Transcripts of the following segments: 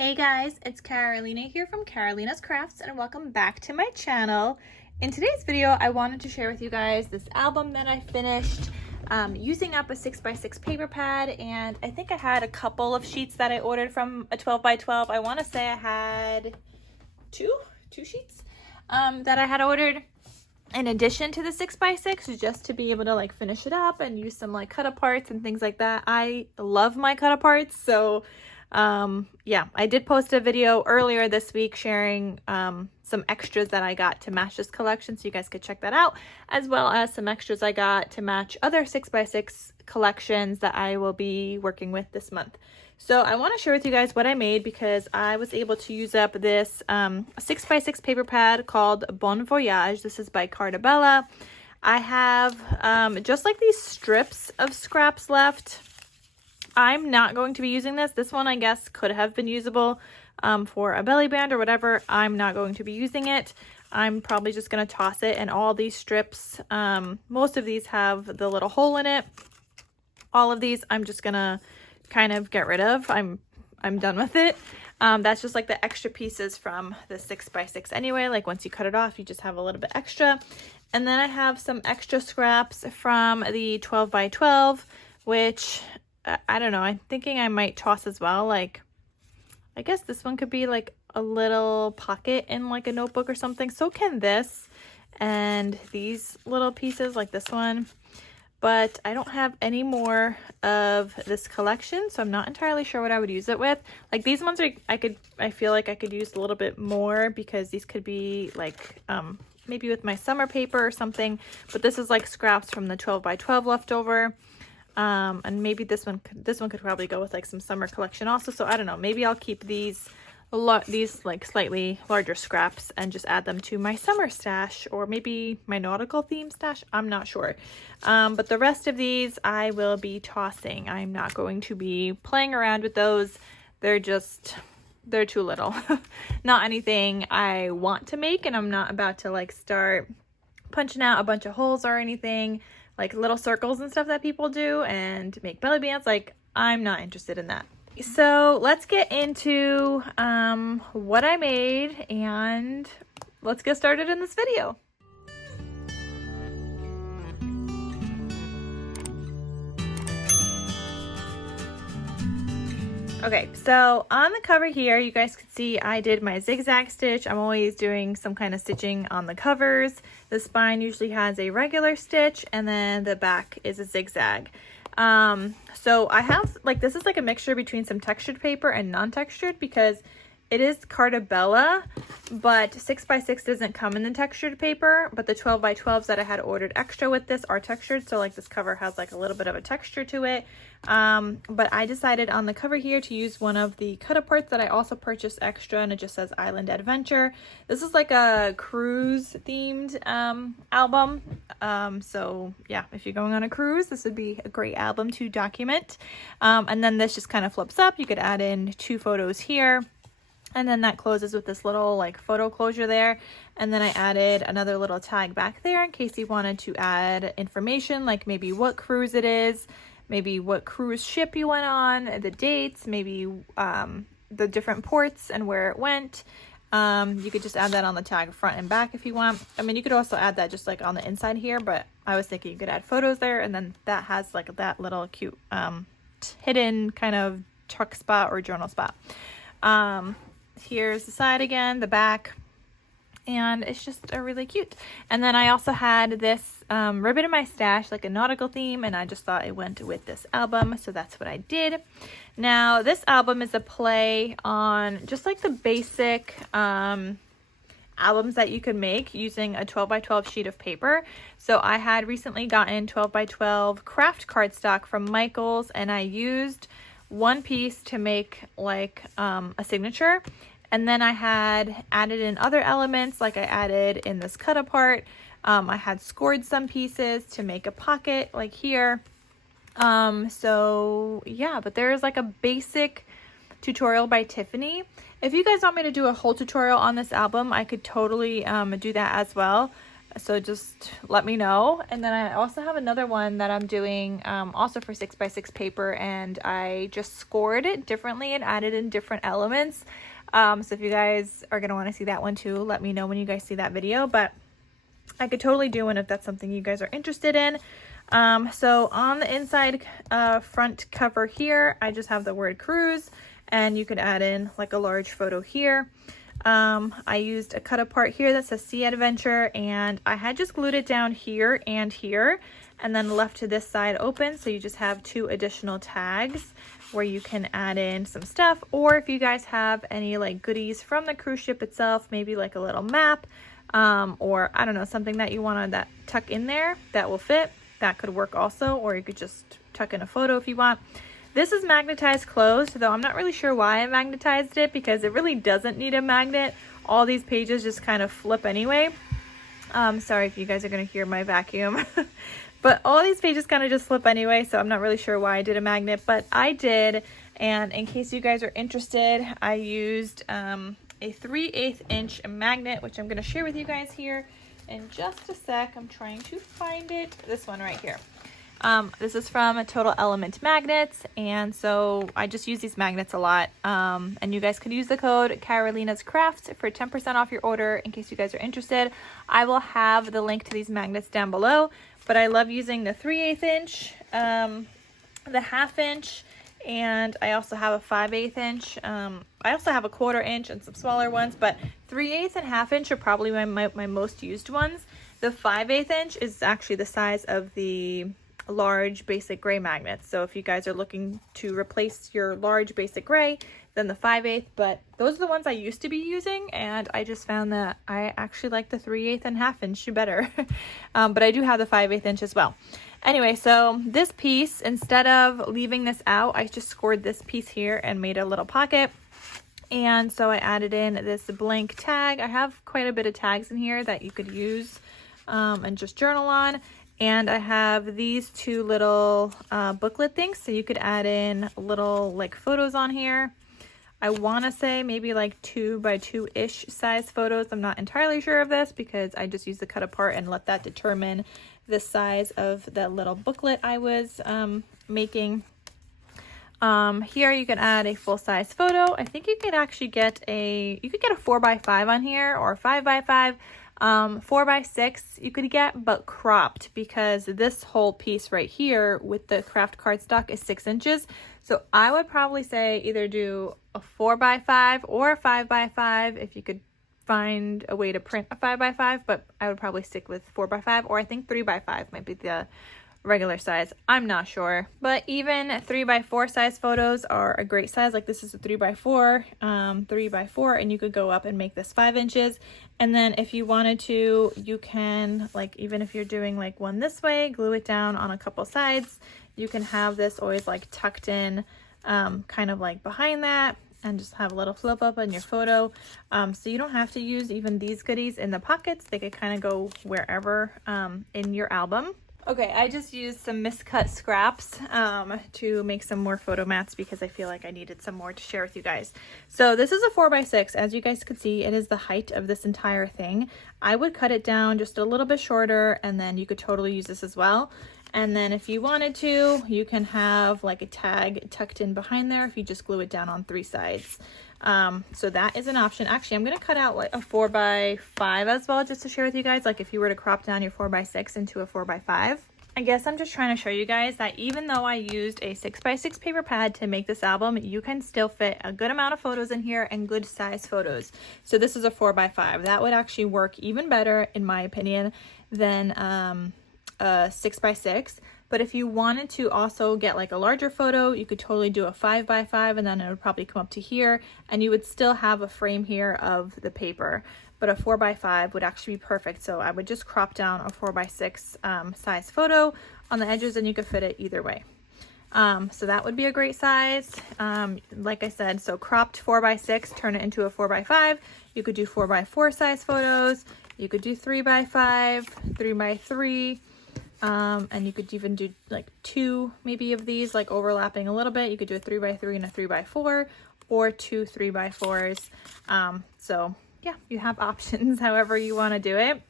Hey guys, it's Carolina here from KarolinasKrafts and welcome back to my channel. In today's video, I wanted to share with you guys this album that I finished using up a 6x6 paper pad, and I think I had a couple of sheets that I ordered from a 12x12. I want to say I had two sheets that I had ordered in addition to the 6x6 just to be able to like finish it up and use some like cut aparts and things like that. I love my cut aparts, so yeah, I did post a video earlier this week sharing some extras that I got to match this collection, so you guys could check that out, as well as some extras I got to match other 6x6 collections that I will be working with this month. So I want to share with you guys what I made because I was able to use up this 6x6 paper pad called Voyage. This is by Cardabella. I have just like these strips of scraps left. I'm not going to be using this. This one, I guess, could have been usable for a belly band or whatever. I'm not going to be using it. I'm probably just going to toss it. And all these strips, most of these have the little hole in it. All of these, I'm just going to kind of get rid of. I'm done with it. That's just like the extra pieces from the 6x6 anyway. Like once you cut it off, you just have a little bit extra. And then I have some extra scraps from the 12x12, which I don't know, I'm thinking I might toss as well. Like, I guess this one could be like a little pocket in like a notebook or something. So can this and these little pieces like this one. But I don't have any more of this collection, so I'm not entirely sure what I would use it with. Like these ones are, I feel like I could use a little bit more because these could be like maybe with my summer paper or something. But this is like scraps from the 12x12 leftover. And maybe this one could probably go with like some summer collection also. So I don't know, maybe I'll keep these like slightly larger scraps and just add them to my summer stash, or maybe my nautical theme stash. I'm not sure. But the rest of these I will be tossing. I'm not going to be playing around with those. They're too little. Not anything I want to make, and I'm not about to like start punching out a bunch of holes or anything, like little circles and stuff that people do and make belly bands. Like, I'm not interested in that. So let's get into what I made and let's get started in this video. Okay, so on the cover here, you guys can see I did my zigzag stitch. I'm always doing some kind of stitching on the covers. The spine usually has a regular stitch and then the back is a zigzag. So I have like, this is like a mixture between some textured paper and non-textured because it is Cardabella, but 6x6 doesn't come in the textured paper, but the 12x12s that I had ordered extra with this are textured. So like this cover has like a little bit of a texture to it. But I decided on the cover here to use one of the cut aparts that I also purchased extra, and it just says Island Adventure. This is like a cruise themed album. So yeah, if you're going on a cruise, this would be a great album to document. And then this just kind of flips up. You could add in 2 photos here. And then that closes with this little like photo closure there. And then I added another little tag back there in case you wanted to add information, like maybe what cruise it is, maybe what cruise ship you went on, the dates, maybe the different ports and where it went. You could just add that on the tag front and back if you want. I mean, you could also add that just like on the inside here, but I was thinking you could add photos there, and then that has like that little cute hidden kind of tuck spot or journal spot. Here's the side again, the back, and it's just a really cute. And then I also had this ribbon in my stash, like a nautical theme, and I just thought it went with this album, so that's what I did. Now this album is a play on just like the basic albums that you can make using a 12x12 sheet of paper. So I had recently gotten 12x12 craft cardstock from Michaels, and I used one piece to make like a signature, and then I had added in other elements, like I added in this cut apart. I had scored some pieces to make a pocket like here. So yeah, but there's like a basic tutorial by Tiffany. If you guys want me to do a whole tutorial on this album, I could totally do that as well. So just let me know. And then I also have another one that I'm doing also for 6x6 paper, and I just scored it differently and added in different elements. So if you guys are going to want to see that one too, let me know when you guys see that video. But I could totally do one if that's something you guys are interested in. So on the inside front cover here, I just have the word cruise, and you could add in like a large photo here. I used a cut apart here that says Sea Adventure, and I had just glued it down here and here, and then left to this side open, so you just have 2 additional tags where you can add in some stuff. Or if you guys have any like goodies from the cruise ship itself, maybe like a little map, or I don't know, something that you want to tuck in there that will fit, that could work also. Or you could just tuck in a photo if you want. This is magnetized closed, though I'm not really sure why I magnetized it, because it really doesn't need a magnet. All these pages just kind of flip anyway. Sorry if you guys are going to hear my vacuum. But all these pages kind of just flip anyway, so I'm not really sure why I did a magnet, but I did. And in case you guys are interested, I used a 3/8 inch magnet, which I'm going to share with you guys here in just a sec. I'm trying to find it. This one right here. This is from Total Element Magnets, and so I just use these magnets a lot. And you guys could use the code KarolinasKrafts for 10% off your order in case you guys are interested. I will have the link to these magnets down below, but I love using the 3/8 inch, the 1/2 inch, and I also have a 5/8 inch. I also have a 1/4 inch and some smaller ones, but 3/8 and 1/2 inch are probably my most used ones. The 5/8 inch is actually the size of the large basic gray magnets. So if you guys are looking to replace your large basic gray, then the 5/8, but those are the ones I used to be using, and I just found that I actually like the 3/8 and 1/2 inch better. But I do have the 5/8 inch as well. Anyway, so this piece, instead of leaving this out, I just scored this piece here and made a little pocket. And so I added in this blank tag. I have quite a bit of tags in here that you could use and just journal on. And I have these 2 little booklet things, so you could add in little like photos on here. I want to say maybe like 2x2-ish size photos. I'm not entirely sure of this because I just used the cut apart and let that determine the size of that little booklet I was making. Here you can add a full-size photo. I think you could actually get a 4x5 on here, or 5x5. 4x6 you could get, but cropped, because this whole piece right here with the craft cardstock is 6 inches. So I would probably say either do a 4x5 or a 5x5 if you could find a way to print a 5x5, but I would probably stick with 4x5, or I think 3x5 might be the regular size. I'm not sure, but even 3x4 size photos are a great size. Like this is a 3x4, 3x4, and you could go up and make this 5 inches. And then if you wanted to, you can, like, even if you're doing like one this way, glue it down on a couple sides. You can have this always like tucked in, kind of like behind that, and just have a little flip up in your photo. So you don't have to use even these goodies in the pockets. They could kind of go wherever in your album. Okay, I just used some miscut scraps to make some more photo mats because I feel like I needed some more to share with you guys. So this is a 4x6. As you guys could see, it is the height of this entire thing. I would cut it down just a little bit shorter, and then you could totally use this as well. And then if you wanted to, you can have like a tag tucked in behind there if you just glue it down on 3 sides. So that is an option. Actually, I'm going to cut out like a 4x5 as well, just to share with you guys, like if you were to crop down your 4x6 into a 4x5. I guess I'm just trying to show you guys that even though I used a 6x6 paper pad to make this album, you can still fit a good amount of photos in here and good size photos. So this is a 4x5. That would actually work even better, in my opinion, than a 6x6. But if you wanted to also get like a larger photo, you could totally do a 5x5, and then it would probably come up to here, and you would still have a frame here of the paper. But a 4x5 would actually be perfect. So I would just crop down a 4x6 size photo on the edges, and you could fit it either way. So that would be a great size. Like I said, so cropped 4x6, turn it into a 4x5. You could do 4x4 size photos. You could do 3x5, 3x3. And you could even do like 2 maybe of these, like overlapping a little bit. You could do a 3x3 and a 3x4, or 2 3x4s. So yeah, you have options however you want to do it.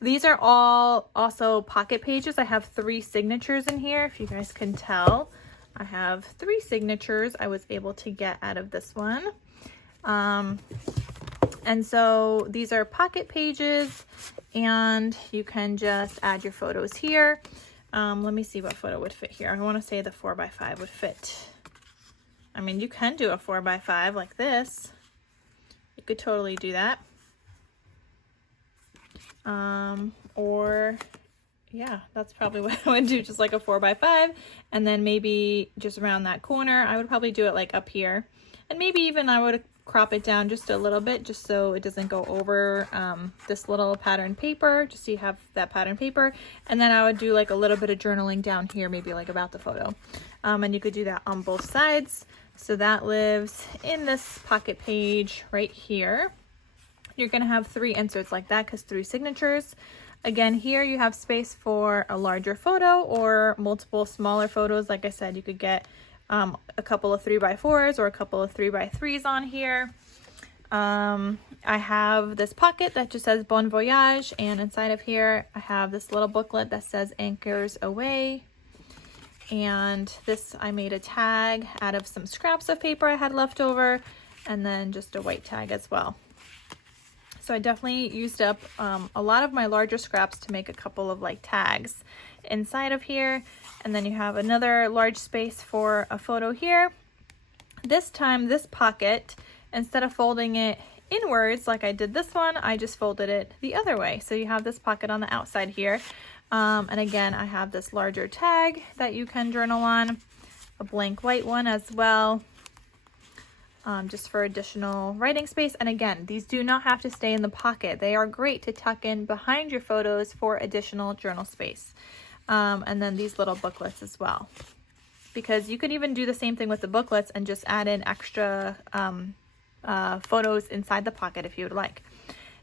These are all also pocket pages. I have 3 signatures in here, if you guys can tell. I have 3 signatures I was able to get out of this one. And so these are pocket pages, and you can just add your photos here. Let me see what photo would fit here. I want to say the 4x5 would fit. I mean, you can do a 4x5 like this. You could totally do that. Or yeah, that's probably what I would do, just like a 4x5, and then maybe just around that corner. I would probably do it like up here, and maybe even I would crop it down just a little bit, just so it doesn't go over this little pattern paper, just so you have that pattern paper. And then I would do like a little bit of journaling down here, maybe like about the photo. And you could do that on both sides. So that lives in this pocket page right here. You're gonna have 3 inserts like that, because 3 signatures. Again, here you have space for a larger photo or multiple smaller photos. Like I said, you could get a couple of 3x4s or a couple of 3x3s on here. I have this pocket that just says Bon Voyage, and inside of here I have this little booklet that says Anchors Away. And this, I made a tag out of some scraps of paper I had left over, and then just a white tag as well. So I definitely used up a lot of my larger scraps to make a couple of like tags inside of here. And then you have another large space for a photo here. This time, this pocket, instead of folding it inwards like I did this one, I just folded it the other way. So you have this pocket on the outside here. And again, I have this larger tag that you can journal on, a blank white one as well. Just for additional writing space. And again, these do not have to stay in the pocket. They are great to tuck in behind your photos for additional journal space. And then these little booklets as well, because you could even do the same thing with the booklets and just add in extra photos inside the pocket if you would like.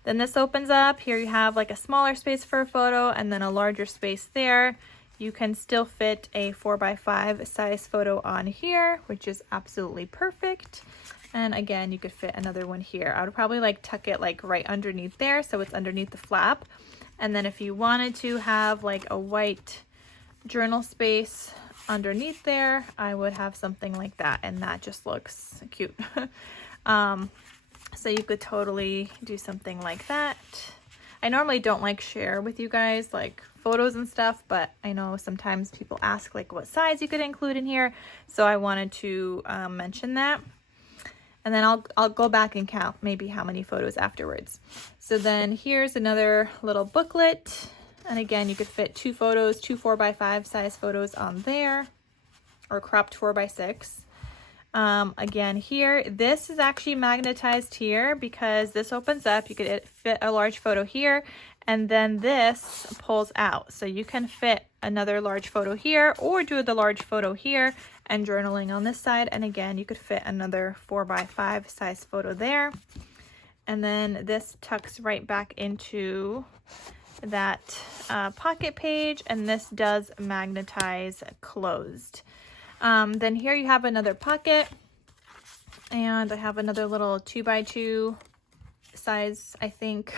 Then this opens up. Here you have like a smaller space for a photo, and then a larger space there. You can still fit a 4x5 size photo on here, which is absolutely perfect. And again, you could fit another one here. I would probably like tuck it like right underneath there, so it's underneath the flap. And then if you wanted to have like a white journal space underneath there, I would have something like that, and that just looks cute. So you could totally do something like that. I normally don't like share with you guys like photos and stuff, but I know sometimes people ask like what size you could include in here, so I wanted to mention that. And then I'll go back and count maybe how many photos afterwards. So then here's another little booklet, and again you could fit 2 photos, 2 4x5 size photos on there, or cropped 4x6. Again here, this is actually magnetized here because this opens up. You could fit a large photo here, and then this pulls out. So you can fit another large photo here, or do the large photo here and journaling on this side. And again, you could fit another 4x5 size photo there. And then this tucks right back into that pocket page, and this does magnetize closed. Then here you have another pocket, and I have another little 2x2 size, I think,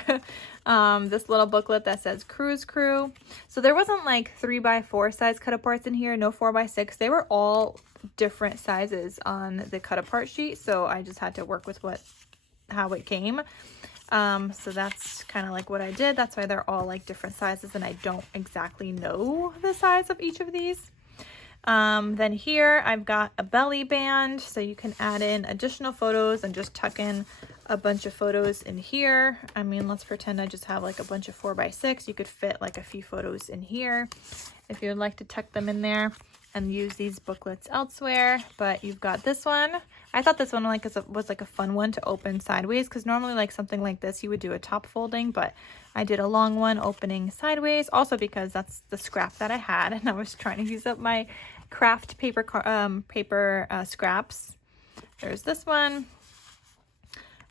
this little booklet that says Cruise Crew. So there wasn't like 3x4 size cut aparts in here, no 4x6. They were all different sizes on the cut apart sheet, so I just had to work with how it came. So that's kind of like what I did. That's why they're all like different sizes, and I don't exactly know the size of each of these. Then here I've got a belly band, so you can add in additional photos and just tuck in a bunch of photos in here. I mean, let's pretend I just have like a bunch of 4x6. You could fit like a few photos in here if you would like to tuck them in there and use these booklets elsewhere. But you've got this one. I thought this one was like a fun one to open sideways, because normally like something like this you would do a top folding, but I did a long one opening sideways, also because that's the scrap that I had, and I was trying to use up my craft paper scraps. There's this one,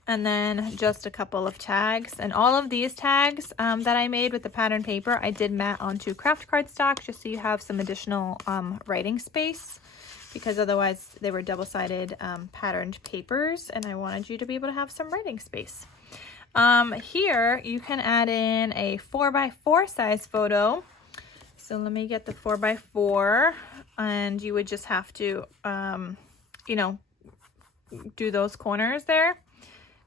and then just a couple of tags. And all of these tags that I made with the pattern paper, I did mat onto craft cardstock, just so you have some additional writing space, because otherwise they were double-sided patterned papers, and I wanted you to be able to have some writing space. Here you can add in a 4x4 size photo. So let me get the 4x4, and you would just have to, you know, do those corners there.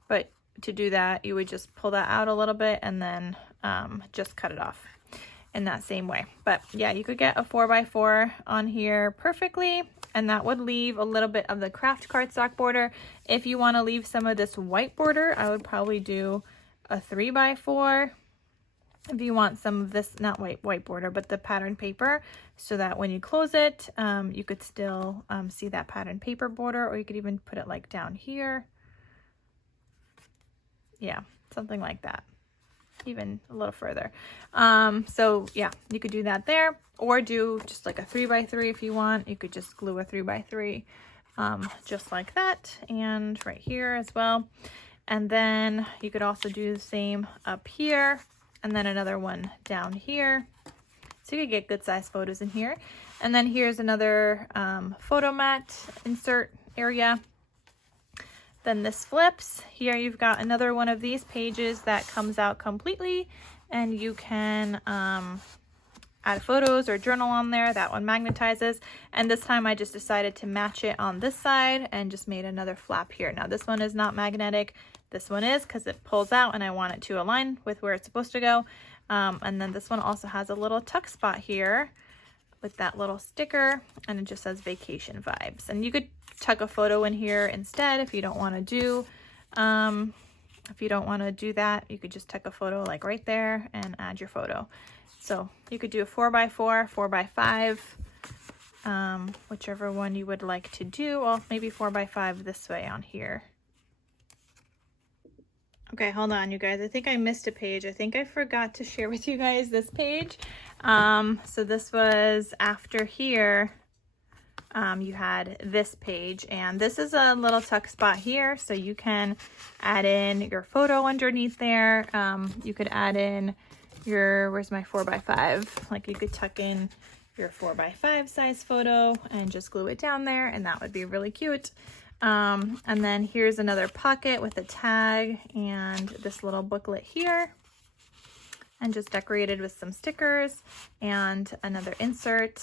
But to do that, you would just pull that out a little bit and then just cut it off in that same way. But yeah, you could get a 4x4 on here perfectly, and that would leave a little bit of the craft cardstock border. If you want to leave some of this white border, I would probably do a 3x4. If you want some of this, not white border, but the pattern paper, so that when you close it, you could still see that pattern paper border, or you could even put it like down here. Yeah, something like that, even a little further. So yeah, you could do that there, or do just like a 3x3 if you want. You could just glue a 3x3 just like that, and right here as well. And then you could also do the same up here, and then another one down here. So you could get good size photos in here. And then here's another photo mat insert area. Then this flips. Here you've got another one of these pages that comes out completely, and you can add photos or journal on there. That one magnetizes. And this time I just decided to match it on this side and just made another flap here. Now this one is not magnetic. This one is, because it pulls out and I want it to align with where it's supposed to go. And then this one also has a little tuck spot here with that little sticker, and it just says Vacation Vibes. And you could tuck a photo in here instead if you don't want to do that. You could just tuck a photo like right there and add your photo. So you could do a 4x4, 4x5, whichever one you would like to do. Well, maybe 4x5 this way on here. Okay, hold on, you guys. I think I missed a page. I think I forgot to share with you guys this page. So this was after here. You had this page, and this is a little tuck spot here, so you can add in your photo underneath there. You could add in your, where's my 4x5? Like you could tuck in your 4x5 size photo and just glue it down there, and that would be really cute. And then here's another pocket with a tag and this little booklet here, and just decorated with some stickers and another insert.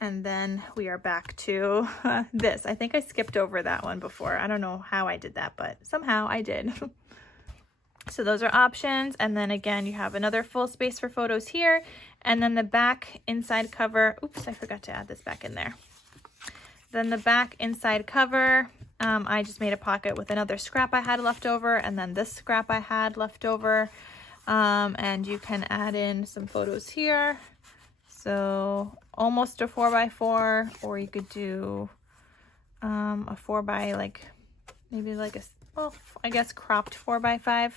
And then we are back to this. I think I skipped over that one before. I don't know how I did that, but somehow I did. So those are options. And then again, you have another full space for photos here. And then the back inside cover. Oops, I forgot to add this back in there. Then the back inside cover, I just made a pocket with another scrap I had left over, and then this scrap I had left over. And you can add in some photos here. So almost a 4x4, or you could do a 4x, like maybe like a, well, I guess cropped 4x5.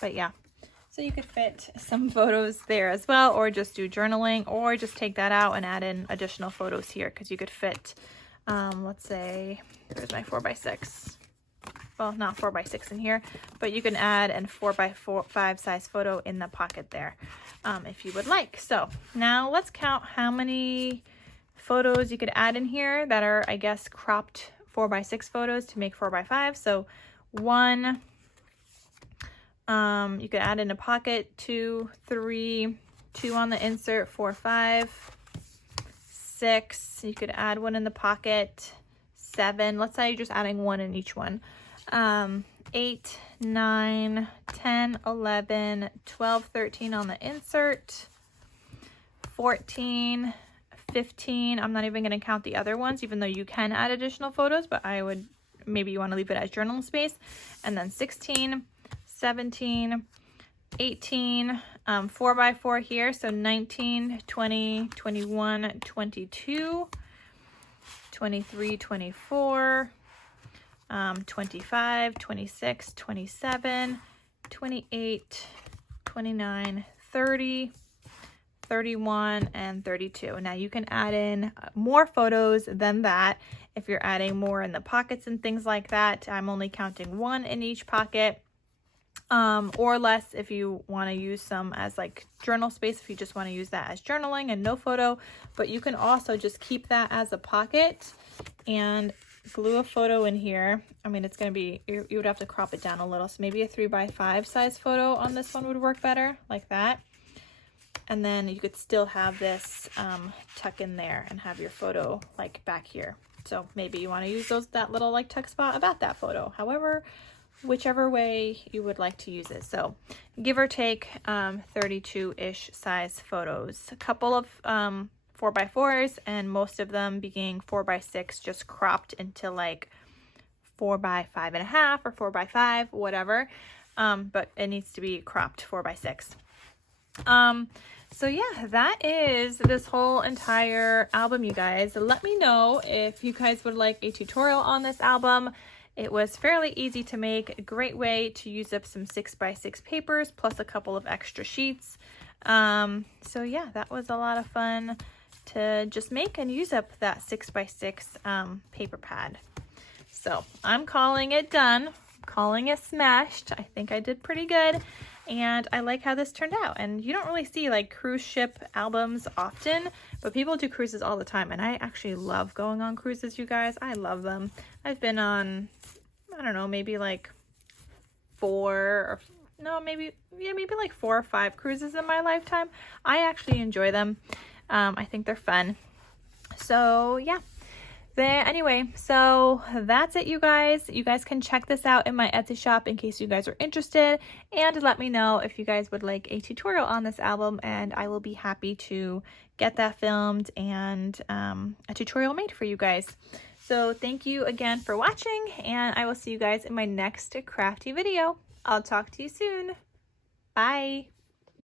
But yeah, so you could fit some photos there as well, or just do journaling, or just take that out and add in additional photos here, because you could fit, let's say, there's my 4x6. Well, not 4x6 in here, but you can add a 4x5 size photo in the pocket there, if you would like. So now let's count how many photos you could add in here that are, I guess, cropped 4x6 photos to make 4x5. So 1, you could add in a pocket, 2, 3, 2 on the insert, 4, 5, 6. You could add 1 in the pocket, 7. Let's say you're just adding 1 in each one. 8, 9, 10, 11, 12, 13 on the insert, 14, 15. I'm not even going to count the other ones, even though you can add additional photos, but I would, maybe you want to leave it as journal space. And then 16, 17, 18, 4x4 here. So 19, 20, 21, 22, 23, 24, 25, 26, 27, 28, 29, 30, 31, and 32. Now you can add in more photos than that if you're adding more in the pockets and things like that. I'm only counting 1 in each pocket, or less if you want to use some as like journal space, if you just want to use that as journaling and no photo. But you can also just keep that as a pocket and glue a photo in here. I mean, it's going to be, you would have to crop it down a little. So maybe a 3x5 size photo on this one would work better, like that. And then you could still have this tuck in there and have your photo like back here. So maybe you want to use that little like tuck spot about that photo. However, whichever way you would like to use it. So give or take 32-ish size photos. A couple of 4x4s and most of them being 4x6, just cropped into like 4x5.5 or 4x5, whatever. But it needs to be cropped 4x6. So yeah, that is this whole entire album, you guys. Let me know if you guys would like a tutorial on this album. It was fairly easy to make, a great way to use up some 6x6 papers plus a couple of extra sheets. So yeah, that was a lot of fun to just make and use up that 6x6 paper pad. So I'm calling it done, calling it smashed. I think I did pretty good. And I like how this turned out. And you don't really see like cruise ship albums often, but people do cruises all the time. And I actually love going on cruises, you guys. I love them. I've been on, I don't know, maybe like maybe like 4 or 5 cruises in my lifetime. I actually enjoy them. I think they're fun. So yeah. Anyway, so that's it, you guys. You guys can check this out in my Etsy shop in case you guys are interested, and let me know if you guys would like a tutorial on this album, and I will be happy to get that filmed and a tutorial made for you guys. So thank you again for watching, and I will see you guys in my next crafty video. I'll talk to you soon. Bye.